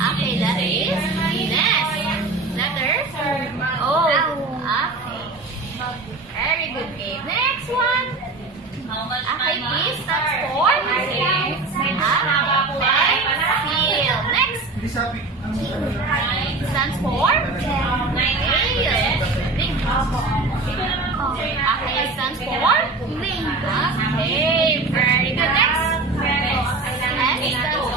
Okay, that is nest. Letter O. Okay. Very good. Okay, next one. Okay, please. That's for pencil. Next. Stands for tail. Okay, stands for wing. Okay, very good. Next. S stands